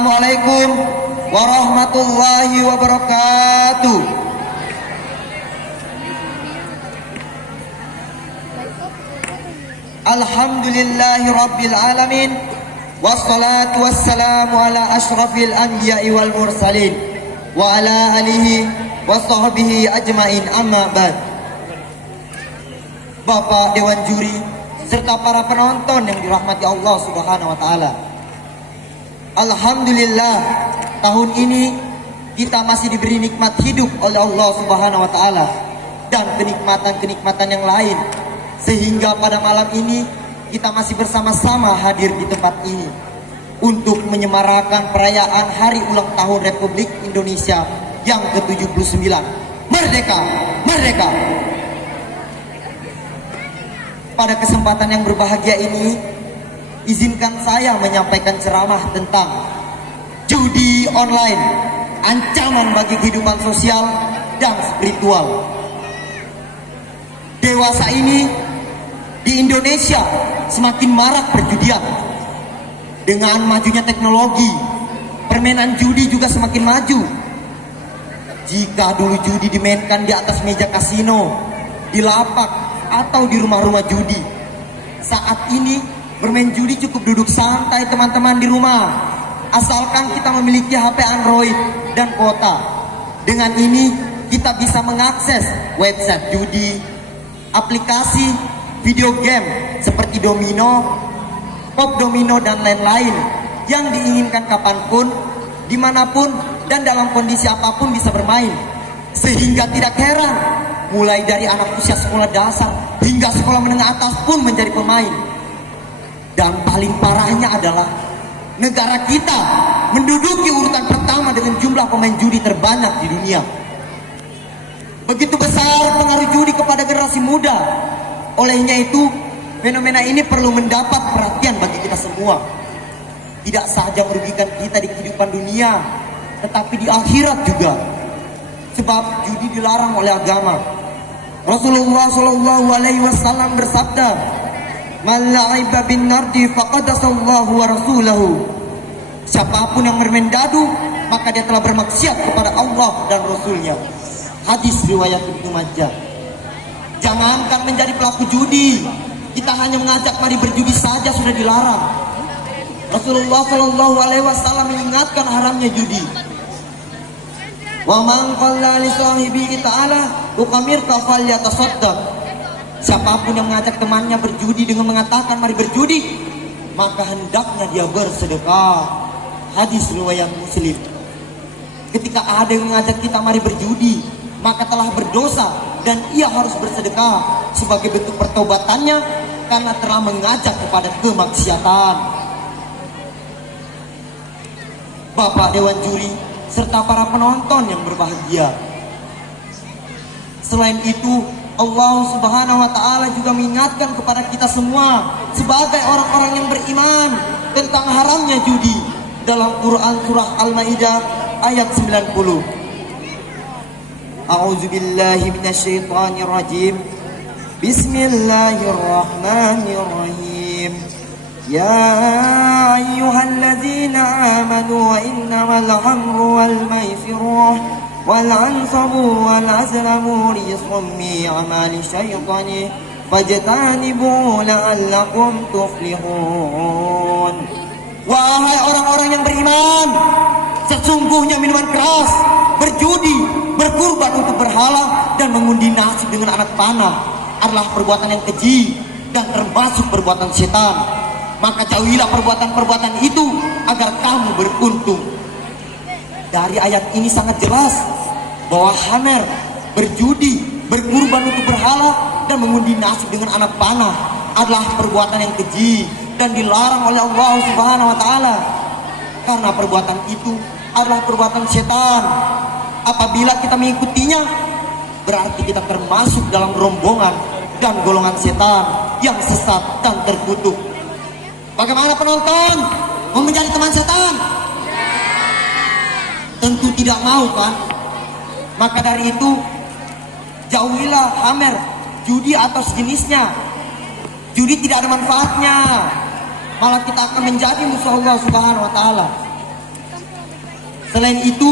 Assalamualaikum warahmatullahi wabarakatuh. Alhamdulillahi rabbil alamin. Wassalatu wassalamu ala ashrafil anbiya'i wal mursalin wa ala alihi wa sahbihi ajmain, amma ba'd. Bapak Dewan Juri serta para penonton yang dirahmati Allah Subhanahu wa taala. Alhamdulillah, tahun ini kita masih diberi nikmat hidup oleh Allah Subhanahu wa taala dan kenikmatan-kenikmatan yang lain, sehingga pada malam ini kita masih bersama-sama hadir di tempat ini untuk menyemarakan perayaan hari ulang tahun Republik Indonesia yang ke-79. Merdeka, merdeka. Pada kesempatan yang berbahagia ini, izinkan saya menyampaikan ceramah tentang judi online, ancaman bagi kehidupan sosial dan spiritual. Dewasa ini di Indonesia semakin marak perjudian. Dengan majunya teknologi, permainan judi juga semakin maju. Jika dulu judi dimainkan di atas meja kasino, di lapak, atau di rumah-rumah judi, saat ini bermain judi cukup duduk santai teman-teman di rumah, asalkan kita memiliki HP Android dan kuota. Dengan ini kita bisa mengakses website judi, aplikasi video game seperti domino, pop domino, dan lain-lain yang diinginkan kapanpun, dimanapun, dan dalam kondisi apapun bisa bermain. Sehingga tidak heran, mulai dari anak usia sekolah dasar hingga sekolah menengah atas pun menjadi pemain. Dan paling parahnya adalah negara kita menduduki urutan pertama dengan jumlah pemain judi terbanyak di dunia. Begitu besar pengaruh judi kepada generasi muda. Olehnya itu, fenomena ini perlu mendapat perhatian bagi kita semua. Tidak saja merugikan kita di kehidupan dunia, tetapi di akhirat juga. Sebab judi dilarang oleh agama. Rasulullah Shallallahu Alaihi Wasallam bersabda, "Man la'iba bin nardi faqadasallahu wa rasulahu." Siapapun yang bermain dadu, maka dia telah bermaksiat kepada Allah dan Rasulnya. Hadis riwayat Ibnu Majah. Jangankan menjadi pelaku judi, kita hanya mengajak mari berjudi saja sudah dilarang. Rasulullah Shallallahu Alaihi Wasallam mengingatkan haramnya judi. Wa man qala li sahibi ta'ala uqamirta falyatasaddaq. Siapapun yang mengajak temannya berjudi dengan mengatakan mari berjudi, maka hendaknya dia bersedekah. Hadis riwayat Muslim. Ketika ada yang mengajak kita mari berjudi, maka telah berdosa dan ia harus bersedekah sebagai bentuk pertobatannya karena telah mengajak kepada kemaksiatan. Bapak Dewan Juri serta para penonton yang berbahagia, selain itu Allah Subhanahu wa taala juga mengingatkan kepada kita semua sebagai orang-orang yang beriman tentang haramnya judi dalam Quran surah Al-Maidah ayat 90. A'udzu billahi minasyaitonir rajim. Bismillahirrahmanirrahim. Ya ayyuhalladzina amanu innamal khamru wal maisiru wal ansabu wal azlamu rijsun min amali syaitani fajtanibu la'allakum tuflihun. Wahai orang-orang yang beriman, sesungguhnya minuman keras, berjudi, berkurban untuk berhala, dan mengundi nasib dengan anak panah adalah perbuatan yang keji dan termasuk perbuatan setan. Maka jauhilah perbuatan-perbuatan itu agar kamu beruntung. Dari ayat ini sangat jelas bahwa khamr, berjudi, berkurban untuk berhala, dan mengundi nasib dengan anak panah adalah perbuatan yang keji dan dilarang oleh Allah Subhanahu wa taala. Karena perbuatan itu adalah perbuatan setan. Apabila kita mengikutinya, berarti kita termasuk dalam rombongan dan golongan setan yang sesat dan terkutuk. Bagaimana penonton? Mau menjadi teman setan? Tentu tidak mau kan? Maka dari itu, jauhilah khamr, judi atau sejenisnya. Judi tidak ada manfaatnya, malah kita akan menjadi musuh Allah Subhanahu wa taala. Selain itu,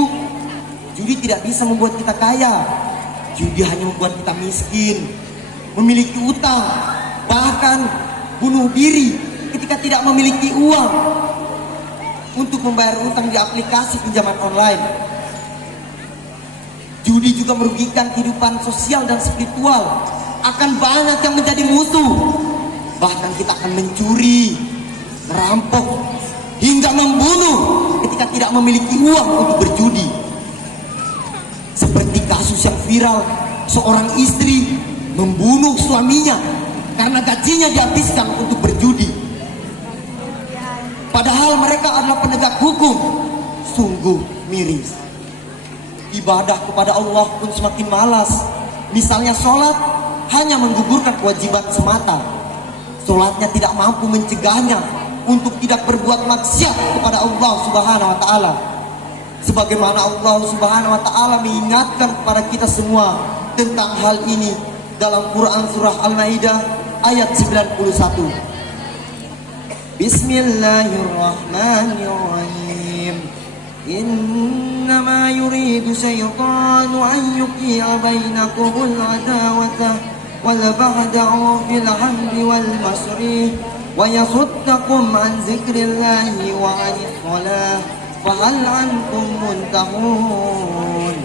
judi tidak bisa membuat kita kaya. Judi hanya membuat kita miskin, memiliki utang, bahkan bunuh diri ketika tidak memiliki uang untuk membayar utang di aplikasi pinjaman online. Judi juga merugikan kehidupan sosial dan spiritual. Akan banyak yang menjadi musuh. Bahkan kita akan mencuri, merampok, hingga membunuh ketika tidak memiliki uang untuk berjudi. Seperti kasus yang viral, seorang istri membunuh suaminya karena gajinya dihabiskan untuk berjudi. Padahal mereka adalah penegak hukum. Sungguh miris. Ibadah kepada Allah pun semakin malas. Misalnya sholat hanya menggugurkan kewajiban semata. Sholatnya tidak mampu mencegahnya untuk tidak berbuat maksiat kepada Allah Subhanahu wa Ta'ala. Sebagaimana Allah Subhanahu wa Ta'ala mengingatkan kepada kita semua tentang hal ini dalam Quran surah Al-Maidah ayat 91. Bismillahirrahmanirrahim. Innama yuridu syaitanu an yuqi'a bainakumul adawata wal baghda'u fil hamdi wal masri wa yasuddakum an zikrillahi wa 'anis shalah wa hal antum muntahun.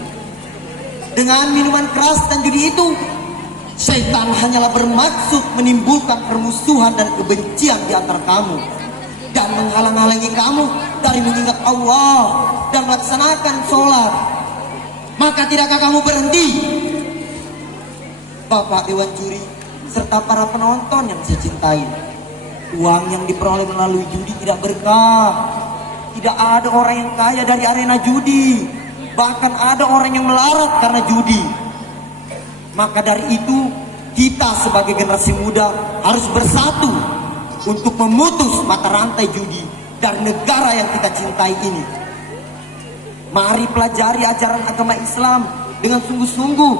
Dengan minuman keras dan judi itu, syaitan hanyalah bermaksud menimbulkan permusuhan dan kebencian di antara kamu dan menghalang-halangi kamu dari mengingat Allah dan melaksanakan sholat. Maka tidakkah kamu berhenti? Bapak Dewan Juri serta para penonton yang saya cintai, uang yang diperoleh melalui judi tidak berkah. Tidak ada orang yang kaya dari arena judi. Bahkan ada orang yang melarat karena judi. Maka dari itu, kita sebagai generasi muda harus bersatu untuk memutus mata rantai judi dari negara yang kita cintai ini. Mari pelajari ajaran agama Islam dengan sungguh-sungguh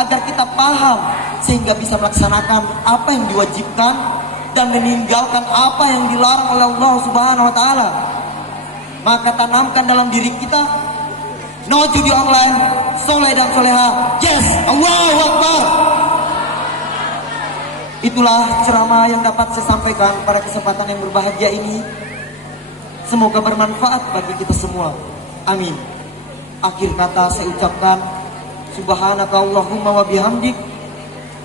agar kita paham sehingga bisa melaksanakan apa yang diwajibkan dan meninggalkan apa yang dilarang oleh Allah Subhanahu wa Ta'ala. Maka tanamkan dalam diri kita no judi online, soleh dan soleha. Yes, Allahu Akbar. Itulah ceramah yang dapat saya sampaikan pada kesempatan yang berbahagia ini. Semoga bermanfaat bagi kita semua. Amin. Akhir kata saya ucapkan subhanaka Allahumma wa bihamdik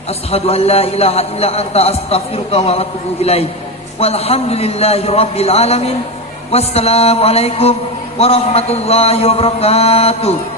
ashhadu an la ilaha illa anta astaghfiruka wa atubu ilaik. Walhamdulillahi rabbil alamin. Wassalamualaikum warahmatullahi wabarakatuh.